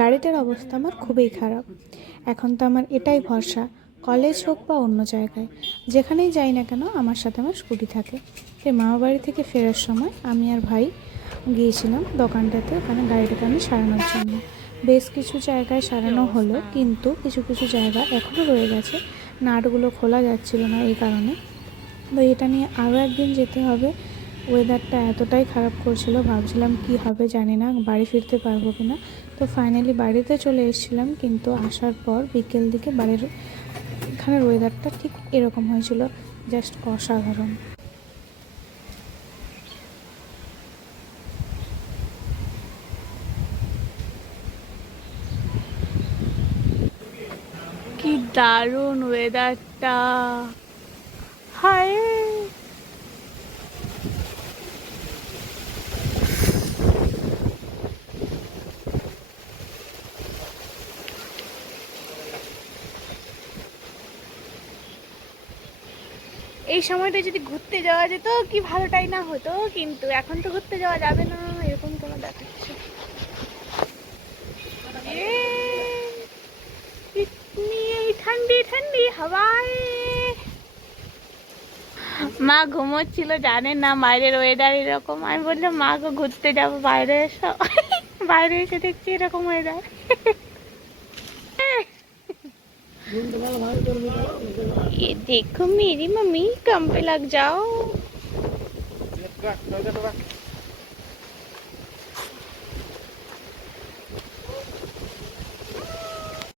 গাড়িটার অবস্থা আমার খুবই খারাপ। এখন তো আমার এটাই ভরসা, কলেজ হোক বা অন্য জায়গায়, যেখানেই যাই না কেন আমার সাথে আমার স্কুটি থাকে। সেই মামাবাড়ি থেকে ফেরার সময় আমি আর ভাই গিয়েছিলাম দোকানটাতে, ওখানে গাড়িটাকে আমি সারানোর জন্য। বেশ কিছু জায়গায় সারানো হলো, কিন্তু কিছু কিছু জায়গা এখনও রয়ে গেছে, নাটগুলো খোলা যাচ্ছিল না এই কারণে। তো এটা নিয়ে আরও একদিন যেতে হবে। ওয়েদারটা এতটাই খারাপ করছিল, ভাবছিলাম কি হবে জানি না, বাড়ি ফিরতে পারবো কি না। তো ফাইনালি বাড়িতে চলে এসেছিলাম, কিন্তু আসার পর বিকেল দিকে বাড়ির এখানের ওয়েদারটা ঠিক এরকম হয়েছিল, জাস্ট অসাধারণ। কি দারুণ ওয়েদারটা! হায়, এই সময়টা যদি ঘুরতে যাওয়া যেত কি ভালোটাই না হতো, কিন্তু এখন তো ঘুরতে যাওয়া যাবে না, এরকম তোমার দেখাচ্ছে। इतनी ठंडी ठंडी हवाएं। মা ঘুমোচ্ছিল, জানে না বাইরের ওয়েদার এরকম। আমি বললাম মা গো ঘুরতে যাবো, বাইরে এসো। বাইরে এসে দেখছি এরকম ওয়েদার। ये देखो मेरी मम्मी काम पे लग जाओ।